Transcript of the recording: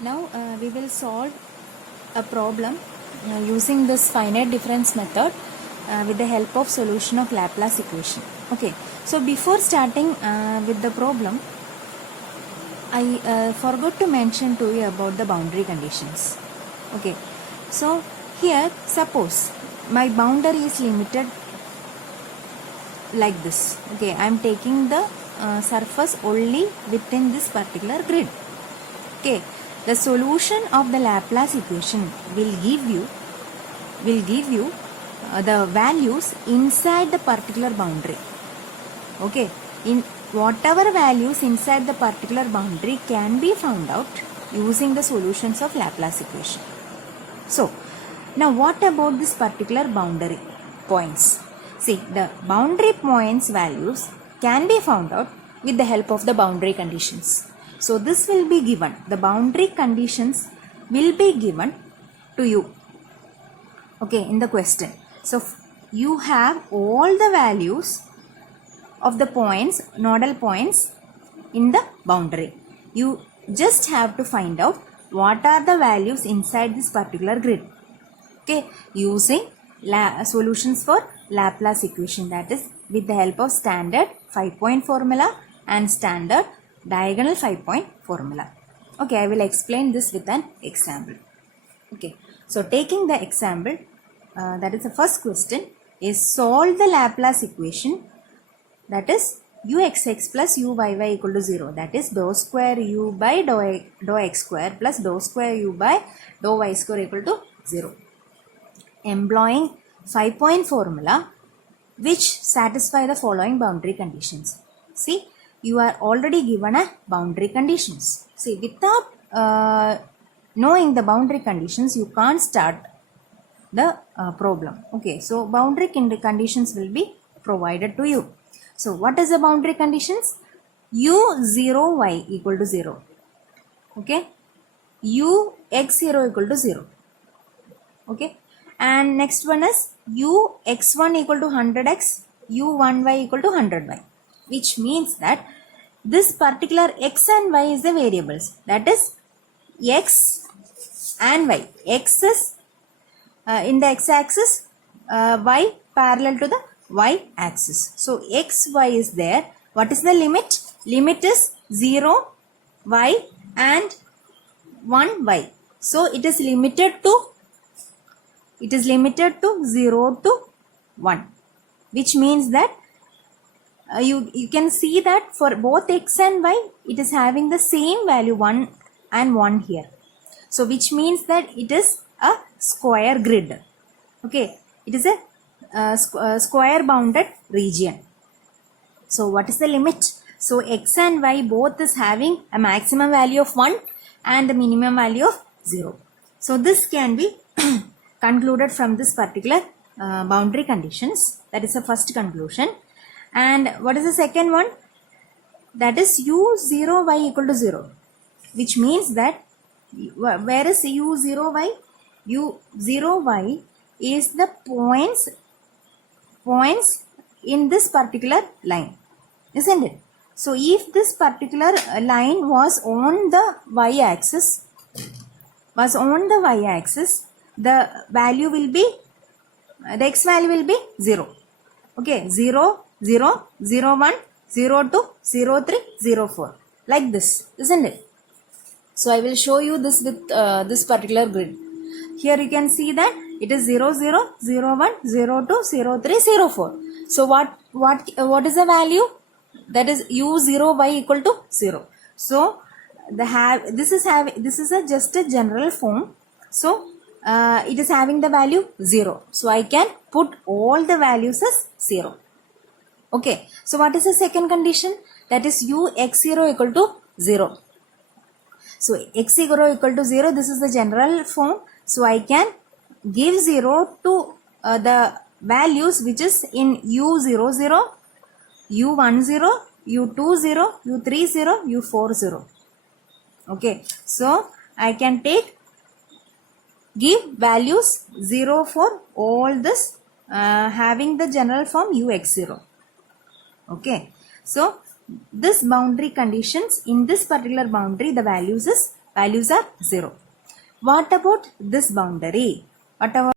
Now we will solve a problem using this finite difference method with the help of solution of Laplace equation. Okay, so before starting with the problem, I forgot to mention to you about the boundary conditions. Okay, so here suppose my boundary is limited like this. Okay, I am taking the surface only within this particular grid. Okay, the solution of the Laplace equation will give you the values inside the particular boundary. Okay, in whatever values inside the particular boundary can be found out using the solutions of Laplace equation. So now what about this particular boundary points? See, the boundary points values can be found out with the help of the boundary conditions. So this will be given, the boundary conditions will be given to you, okay, in the question. So you have all the values of the points, nodal points in the boundary. You just have to find out what are the values inside this particular grid, okay, using solutions for Laplace equation, that is with the help of standard 5-point formula and standard diagonal 5-point formula. Okay, I will explain this with an example. Okay, so taking the example, that is the first question, is solve the Laplace equation, that is uxx plus uyy equal to 0, that is dou square u by dou x square plus dou square u by dou y square equal to 0. Employing 5-point formula which satisfy the following boundary conditions. See, you are already given a boundary conditions. See, without knowing the boundary conditions, you can't start the problem. Okay, so boundary conditions will be provided to you. So what is the boundary conditions? u0y equal to 0. Okay, ux0 equal to 0. Okay, and next one is ux1 equal to 100x, u1y equal to 100y, which means that this particular x and y is the variables, that is x and y. X is in the x-axis, y parallel to the y-axis. So x, y is there. What is the limit? Limit is 0, y and 1, y. So it is limited to 0 to 1, which means that you can see that for both x and y, it is having the same value 1 and 1 here. So which means that it is a square grid. Okay, it is a square bounded region. So what is the limit? So x and y both is having a maximum value of 1 and the minimum value of 0. So this can be concluded from this particular boundary conditions. That is the first conclusion. And what is the second one? That is u0y equal to 0, which means that where is u0y? u0y is the points in this particular line, isn't it? So if this particular line was on the y-axis, the value will be, the x value will be 0. Okay, 0, 0, 0, 1, 0, 2, 0, 3, 0, 4, like this, isn't it? So I will show you this with this particular grid. Here you can see that it is 0, 0, 0, 1, 0, 2, 0, 3, 0, 4. So what is the value? That is u0y equal to 0. So this is just a general form. So it is having the value 0. So I can put all the values as 0. Okay. So what is the second condition? That is ux0 equal to 0. So x0 equal to 0. This is the general form. So I can give 0 to the values which is in u00, u10, u20, u30, u40. Okay. So I can give values 0 for all this having the general form ux0. Okay. So this boundary conditions, in this particular boundary the values is values are 0. What about this boundary? What about